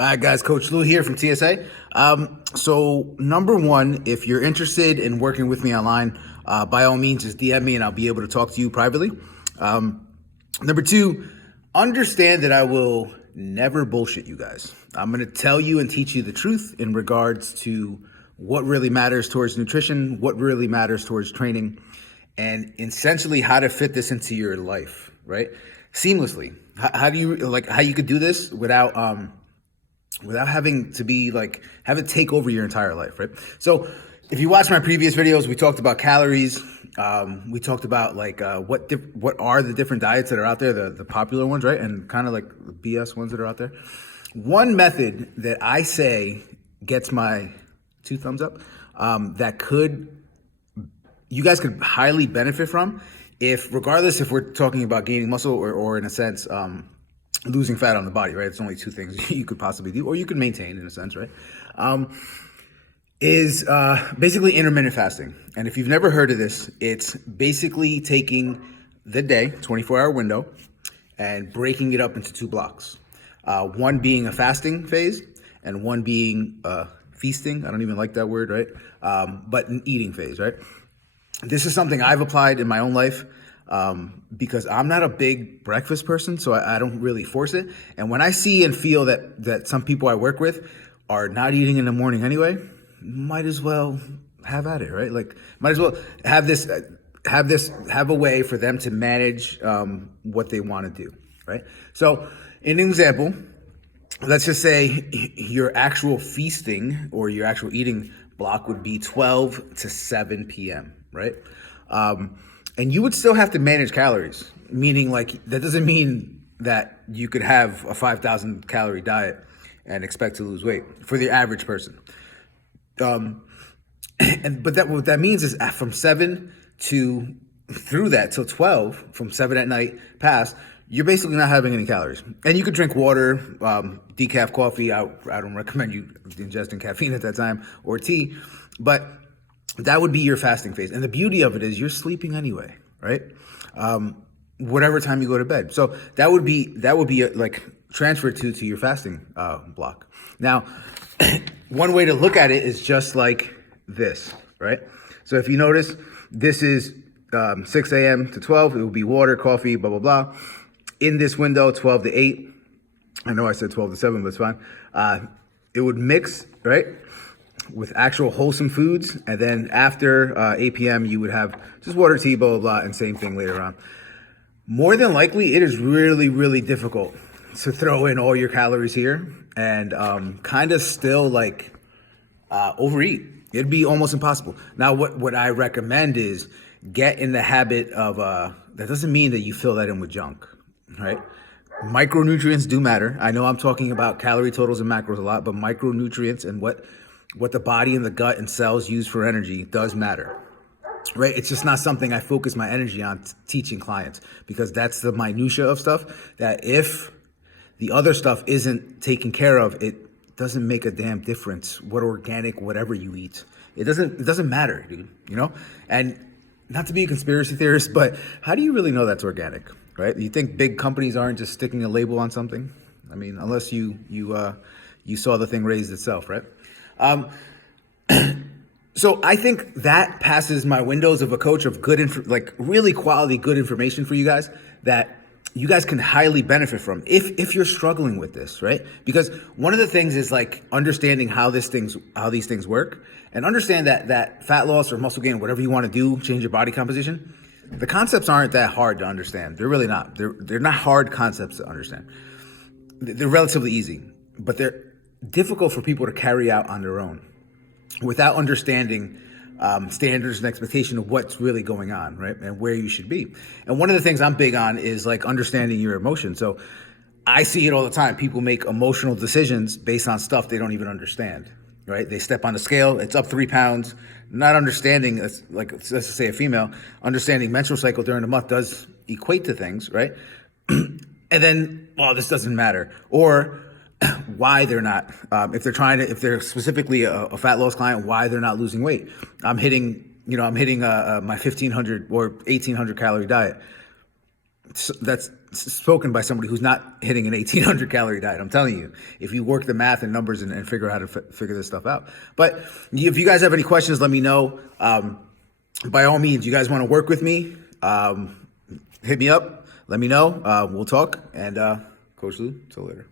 All right, guys, Coach Lou here from TSA. So number one, if you're interested in working with me online, by all means, just DM me and I'll be able to talk to you privately. Number two, understand that I will never bullshit you guys. I'm going to tell you and teach you the truth in regards to what really matters towards nutrition, what really matters towards training, and essentially how to fit this into your life, right? Seamlessly. How do you how you could do this without having to be have it take over your entire life, right? So if you watch my previous videos, we talked about calories. We talked about what are the different diets that are out there, the popular ones, right? And kind of like the BS ones that are out there. One method that I say gets my 2 thumbs up, you guys could highly benefit from, regardless if we're talking about gaining muscle or in a sense, losing fat on the body, right? It's only 2 things you could possibly do, or you could maintain in a sense, right? Is basically intermittent fasting. And if you've never heard of this, it's basically taking the day, 24-hour window, and breaking it up into 2 blocks. One being a fasting phase and one being feasting. I don't even like that word, right? But an eating phase, right? This is something I've applied in my own life. Because I'm not a big breakfast person, so I don't really force it. And when I see and feel that some people I work with are not eating in the morning anyway, might as well have at it, right? Might as well have a way for them to manage what they want to do, right? So, in an example, let's just say your actual feasting or your actual eating block would be 12 to 7 p.m., right? And you would still have to manage calories, meaning that doesn't mean that you could have a 5,000 calorie diet and expect to lose weight for the average person. But what that means is from 7 through that till 12, from 7 at night past, you're basically not having any calories. And you could drink water, decaf coffee. I don't recommend you ingesting caffeine at that time, or tea, but that would be your fasting phase. And the beauty of it is you're sleeping anyway, right? Whatever time you go to bed. So that would be transferred to your fasting block. Now, one way to look at it is just like this, right? So if you notice, this is 6 a.m. to 12. It will be water, coffee, blah, blah, blah. In this window, 12 to 8. I know I said 12 to 7, but it's fine. It would mix, right, with actual wholesome foods. And then after 8 p.m., you would have just water, tea, blah, blah, blah, and same thing later on. More than likely, it is really, really difficult to throw in all your calories here and kind of still overeat. It'd be almost impossible. Now, what I recommend is get in the habit of, that doesn't mean that you fill that in with junk, right? Micronutrients do matter. I know I'm talking about calorie totals and macros a lot, but micronutrients and what the body and the gut and cells use for energy does matter, right? It's just not something I focus my energy on teaching clients, because that's the minutia of stuff that if the other stuff isn't taken care of, it doesn't make a damn difference what organic, whatever you eat. It doesn't matter, dude, you know? And not to be a conspiracy theorist, but how do you really know that's organic, right? You think big companies aren't just sticking a label on something? I mean, unless you saw the thing raise itself, right? So I think that passes my windows of a coach of really quality, good information for you guys that you guys can highly benefit from if you're struggling with this, right? Because one of the things is understanding how these things work, and understand that fat loss or muscle gain, whatever you want to do, change your body composition, the concepts aren't that hard to understand. They're really not. They're not hard concepts to understand. They're relatively easy, but they're difficult for people to carry out on their own without understanding standards and expectation of what's really going on, right? And where you should be. And one of the things I'm big on is understanding your emotions. So I see it all the time. People make emotional decisions based on stuff they don't even understand, right? They step on the scale, it's up 3 pounds, not understanding, let's just say a female, understanding menstrual cycle during the month does equate to things, right? And then, well, this doesn't matter. Or why they're not, if they're specifically a fat loss client, why they're not losing weight. I'm hitting my 1,500 or 1,800 calorie diet. that's spoken by somebody who's not hitting an 1,800 calorie diet. I'm telling you, if you work the math and numbers and figure out how to figure this stuff out. But if you guys have any questions, let me know. By all means, you guys want to work with me, hit me up. Let me know. We'll talk. And Coach Lou, till later.